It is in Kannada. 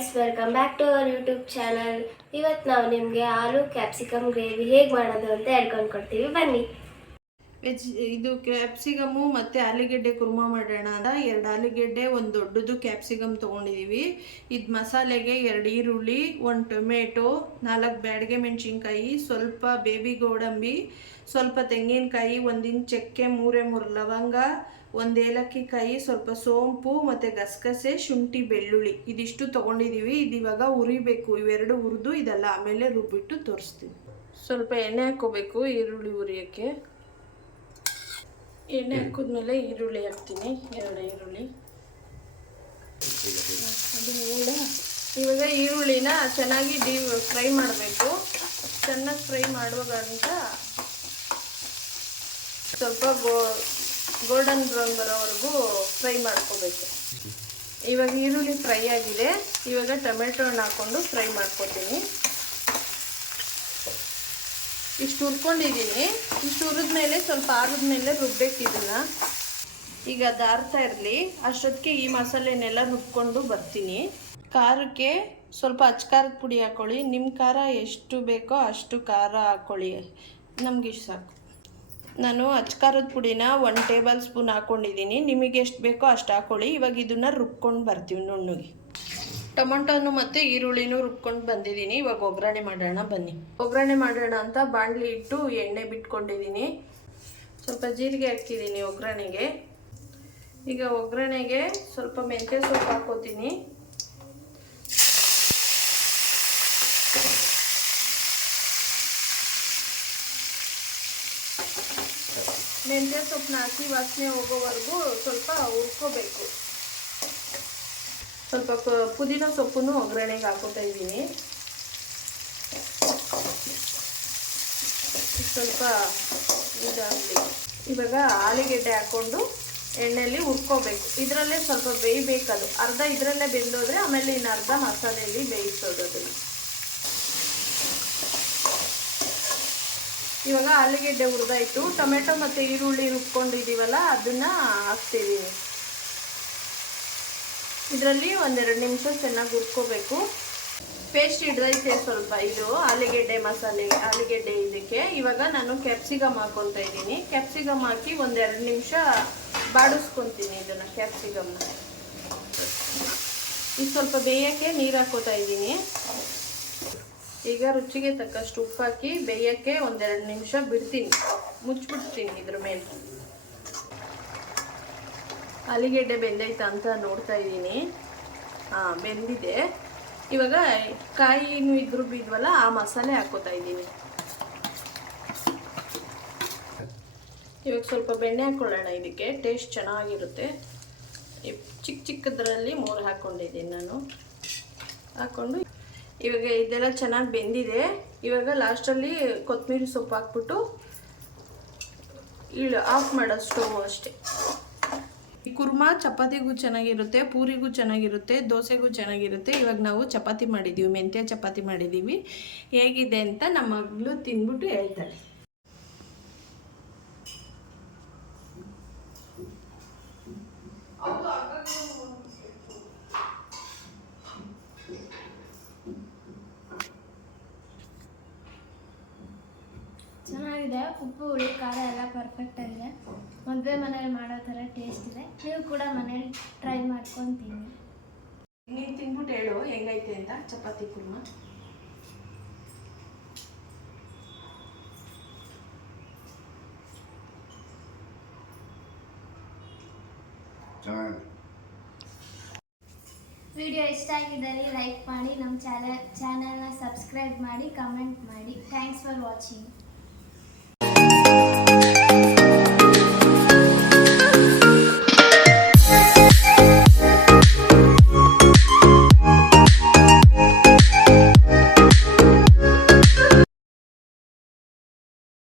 Friends, welcome back to our YouTube channel. ಇವತ್ತು ನಾವು ನಿಮಗೆ ಆಲೂ ಕ್ಯಾಪ್ಸಿಕಮ್ ಗ್ರೇವಿ ಹೇಗೆ ಮಾಡೋದು ಅಂತ ಹೇಳ್ಕೊಂಡು ಕೊಡ್ತೀವಿ, ಬನ್ನಿ. ಇದು ಕ್ಯಾಪ್ಸಿಕಮು ಮತ್ತು ಆಲೂಗೆಡ್ಡೆ ಕುರ್ಮಾ ಮಾಡೋಣ ಅಂತ 2 ಆಲೂಗೆಡ್ಡೆ, ಒಂದು ದೊಡ್ಡದು ಕ್ಯಾಪ್ಸಿಕಮ್ ತೊಗೊಂಡಿದ್ದೀವಿ. ಇದು ಮಸಾಲೆಗೆ 2 ಈರುಳ್ಳಿ, 1 ಟೊಮೆಟೊ, 4 ಬ್ಯಾಡಗೆ ಮೆಣಸಿನ್ಕಾಯಿ, ಸ್ವಲ್ಪ ಬೇಬಿ ಗೋಡಂಬಿ, ಸ್ವಲ್ಪ ತೆಂಗಿನಕಾಯಿ, 1 ಇಂಚ್ ಚಕ್ಕೆ, 3 ಲವಂಗ, 1 ಏಲಕ್ಕಿ ಕಾಯಿ, ಸ್ವಲ್ಪ ಸೋಂಪು ಮತ್ತು ಗಸಗಸೆ, ಶುಂಠಿ, ಬೆಳ್ಳುಳ್ಳಿ ಇದಿಷ್ಟು ತೊಗೊಂಡಿದ್ದೀವಿ. ಇದು ಇವಾಗ ಹುರಿಬೇಕು. ಇವೆರಡು ಹುರಿದು ಇದೆಲ್ಲ ಆಮೇಲೆ ರುಬ್ಬಿಟ್ಟು ತೋರಿಸ್ತೀವಿ. ಸ್ವಲ್ಪ ಎಣ್ಣೆ ಹಾಕ್ಕೋಬೇಕು ಈರುಳ್ಳಿ ಹುರಿಯೋಕ್ಕೆ. ಎಣ್ಣೆ ಹಾಕಿದ್ಮೇಲೆ ಈರುಳ್ಳಿ ಹಾಕ್ತೀನಿ, 2 ಈರುಳ್ಳಿ. ಅದು ಇವಾಗ ಈರುಳ್ಳಿನ ಚೆನ್ನಾಗಿ ಫ್ರೈ ಮಾಡಬೇಕು. ಚೆನ್ನಾಗಿ ಫ್ರೈ ಮಾಡುವಾಗ ಸ್ವಲ್ಪ ಗೋಲ್ಡನ್ ಬ್ರೌನ್ ಬರೋವರೆಗೂ ಫ್ರೈ ಮಾಡ್ಕೋಬೇಕು. ಇವಾಗ ಈರುಳ್ಳಿ ಫ್ರೈ ಆಗಿದೆ. ಇವಾಗ ಟೊಮೆಟೊನ ಹಾಕ್ಕೊಂಡು ಫ್ರೈ ಮಾಡ್ಕೊತೀನಿ. ಇಷ್ಟು ಹುರ್ಕೊಂಡಿದ್ದೀನಿ. ಇಷ್ಟು ಹುರಿದ್ಮೇಲೆ ಸ್ವಲ್ಪ ಆರಿದ್ಮೇಲೆ ರುಬ್ಬೇಕು ಇದನ್ನು. ಈಗ ಅದು ಆರ್ತಾ ಇರಲಿ, ಅಷ್ಟೊತ್ತಿಗೆ ಈ ಮಸಾಲೆನೆಲ್ಲ ರುಬ್ಕೊಂಡು ಬರ್ತೀನಿ. ಖಾರಕ್ಕೆ ಸ್ವಲ್ಪ ಅಚ್ಕಾರದ ಪುಡಿ ಹಾಕ್ಕೊಳ್ಳಿ. ನಿಮ್ಮ ಖಾರ ಎಷ್ಟು ಬೇಕೋ ಅಷ್ಟು ಖಾರ ಹಾಕ್ಕೊಳ್ಳಿ, ನಮಗಿಷ್ಟು ಸಾಕು. ನಾನು ಅಚ್ಕಾರದ ಪುಡಿನ 1 ಟೇಬಲ್ ಸ್ಪೂನ್ ಹಾಕ್ಕೊಂಡಿದ್ದೀನಿ. ನಿಮಗೆ ಎಷ್ಟು ಬೇಕೋ ಅಷ್ಟು ಹಾಕ್ಕೊಳ್ಳಿ. ಇವಾಗ ಇದನ್ನು ರುಬ್ಕೊಂಡು ಬರ್ತೀವಿ ನುಣ್ಣಗೆ. ಟೊಮೊಟೊನು ಮತ್ತು ಈರುಳ್ಳಿನೂ ರುಬ್ಕೊಂಡು ಬಂದಿದ್ದೀನಿ. ಇವಾಗ ಒಗ್ಗರಣೆ ಮಾಡೋಣ, ಬನ್ನಿ. ಒಗ್ಗರಣೆ ಮಾಡೋಣ ಅಂತ ಬಾಣಲಿ ಇಟ್ಟು ಎಣ್ಣೆ ಬಿಟ್ಕೊಂಡಿದ್ದೀನಿ. ಸ್ವಲ್ಪ ಜೀರಿಗೆ ಹಾಕ್ತಿದ್ದೀನಿ ಒಗ್ಗರಣೆಗೆ. ಈಗ ಒಗ್ಗರಣೆಗೆ ಸ್ವಲ್ಪ ಮೆಂತ್ಯ ಸೊಪ್ಪು ಹಾಕ್ಕೋತೀನಿ. ಮೆಂತ್ಯ ಸೊಪ್ಪನ್ನ ಹಾಕಿ ವಾಸನೆ ಹೋಗೋವರೆಗೂ ಸ್ವಲ್ಪ ಹುರ್ಕೋಬೇಕು. ಸ್ವಲ್ಪ ಪುದೀನ ಸೊಪ್ಪನ್ನು ಒಗ್ಗರಣೆಗೆ ಹಾಕೋತಾ ಇದ್ದೀನಿ. ಸ್ವಲ್ಪ ಇದಾಗಲಿ. ಇವಾಗ ಆಲೂಗೆಡ್ಡೆ ಹಾಕ್ಕೊಂಡು ಎಣ್ಣೆಯಲ್ಲಿ ಹುರ್ಕೋಬೇಕು. ಇದರಲ್ಲೇ ಸ್ವಲ್ಪ ಬೇಯಬೇಕದು. ಅರ್ಧ ಇದರಲ್ಲೇ ಬೆಂದೋದ್ರೆ ಆಮೇಲೆ ಇನ್ನು ಅರ್ಧ ಮಸಾಲೆಯಲ್ಲಿ ಬೇಯಿಸೋದು ಅದನ್ನು. ಇವಾಗ ಆಲೂಗೆಡ್ಡೆ ಹುರಿದಾಯಿತು. ಟೊಮೆಟೊ ಮತ್ತು ಈರುಳ್ಳಿ ರುಬ್ಕೊಂಡಿದ್ದೀವಲ್ಲ ಅದನ್ನು ಹಾಕ್ತಿದ್ದೀನಿ. ಇದರಲ್ಲಿ 1-2 ನಿಮಿಷ ಚೆನ್ನಾಗಿ ಹುರ್ಕೋಬೇಕು. ಪೇಸ್ಟ್ ಹಿಡ್ದೈತೆ ಸ್ವಲ್ಪ ಇದು ಆಲೂಗೆಡ್ಡೆ ಮಸಾಲೆ, ಆಲೂಗೆಡ್ಡೆ ಇದಕ್ಕೆ. ಇವಾಗ ನಾನು ಕ್ಯಾಪ್ಸಿಕಮ್ ಹಾಕ್ಕೊತಾ ಇದ್ದೀನಿ. ಕ್ಯಾಪ್ಸಿಕಮ್ ಹಾಕಿ 1-2 ನಿಮಿಷ ಬಾಡಿಸ್ಕೊತೀನಿ ಇದನ್ನು, ಕ್ಯಾಪ್ಸಿಕಮ್ನ. ಇದು ಸ್ವಲ್ಪ ಬೇಯೋಕ್ಕೆ ನೀರು ಹಾಕ್ಕೋತಾ ಇದ್ದೀನಿ. ಈಗ ರುಚಿಗೆ ತಕ್ಕಷ್ಟು ಉಪ್ಪು ಹಾಕಿ ಬೇಯೋಕ್ಕೆ 1-2 ನಿಮಿಷ ಬಿಡ್ತೀನಿ, ಮುಚ್ಚಿಬಿಡ್ತೀನಿ ಇದ್ರ ಮೇಲೆ. ಆಲೂಗೆಡ್ಡೆ ಬೆಂದೈತ ಅಂತ ನೋಡ್ತಾ ಇದ್ದೀನಿ. ಬೆಂದಿದೆ. ಇವಾಗ ಕಾಯಿನೂ ಇದ್ರು ಬಿದ್ವಲ್ಲ ಆ ಮಸಾಲೆ ಹಾಕ್ಕೋತಾ ಇದ್ದೀನಿ. ಇವಾಗ ಸ್ವಲ್ಪ ಬೆಣ್ಣೆ ಹಾಕ್ಕೊಳ್ಳೋಣ. ಇದಕ್ಕೆ ಟೇಸ್ಟ್ ಚೆನ್ನಾಗಿರುತ್ತೆ. ಚಿಕ್ಕದ್ರಲ್ಲಿ 3 ಹಾಕ್ಕೊಂಡಿದ್ದೀನಿ ನಾನು. ಹಾಕ್ಕೊಂಡು ಇವಾಗ ಇದೆಲ್ಲ ಚೆನ್ನಾಗಿ ಬೆಂದಿದೆ. ಇವಾಗ ಲಾಸ್ಟಲ್ಲಿ ಕೊತ್ತಂಬರಿ ಸೊಪ್ಪು ಹಾಕ್ಬಿಟ್ಟು ಆಫ್ ಮಾಡೋ ಸ್ಟವ್ ಅಷ್ಟೇ. ಈ ಕುರ್ಮಾ ಚಪಾತಿಗೂ ಚೆನ್ನಾಗಿರುತ್ತೆ, ಪೂರಿಗೂ ಚೆನ್ನಾಗಿರುತ್ತೆ, ದೋಸೆಗೂ ಚೆನ್ನಾಗಿರುತ್ತೆ. ಇವಾಗ ನಾವು ಚಪಾತಿ ಮಾಡಿದ್ದೀವಿ, ಮೆಂತ್ಯ ಚಪಾತಿ ಮಾಡಿದ್ದೀವಿ. ಹೇಗಿದೆ ಅಂತ ನಮ್ಮ ಮಗಳು ತಿಂದ್ಬಿಟ್ಟು ಹೇಳ್ತಾಳೆ. ಚೆನ್ನಾಗಿದೆ. ಉಪ್ಪು ಹುಳಿ ಖಾರ ಎಲ್ಲ ಪರ್ಫೆಕ್ಟ್ ಆಗಿದೆ. ಮದುವೆ ಮನೇಲಿ ಮಾಡೋ ಥರ ಟೇಸ್ಟ್ ಇದೆ. ನೀವು ಕೂಡ ಮನೇಲಿ ಟ್ರೈ ಮಾಡ್ಕೊಂಡು ತಿನ್ನಿ. ನೀನು ತಿಂದ್ಬಿಟ್ಟು ಹೇಳು ಹೆಂಗೈತೆ ಅಂತ ಚಪಾತಿ ಕುರ್ಮಾ. ವಿಡಿಯೋ ಇಷ್ಟ ಆಗಿದ್ದರೆ ಲೈಕ್ ಮಾಡಿ, ನಮ್ಮ ಚಾನಲ್ನ ಸಬ್ಸ್ಕ್ರೈಬ್ ಮಾಡಿ, ಕಮೆಂಟ್ ಮಾಡಿ. Thanks for watching.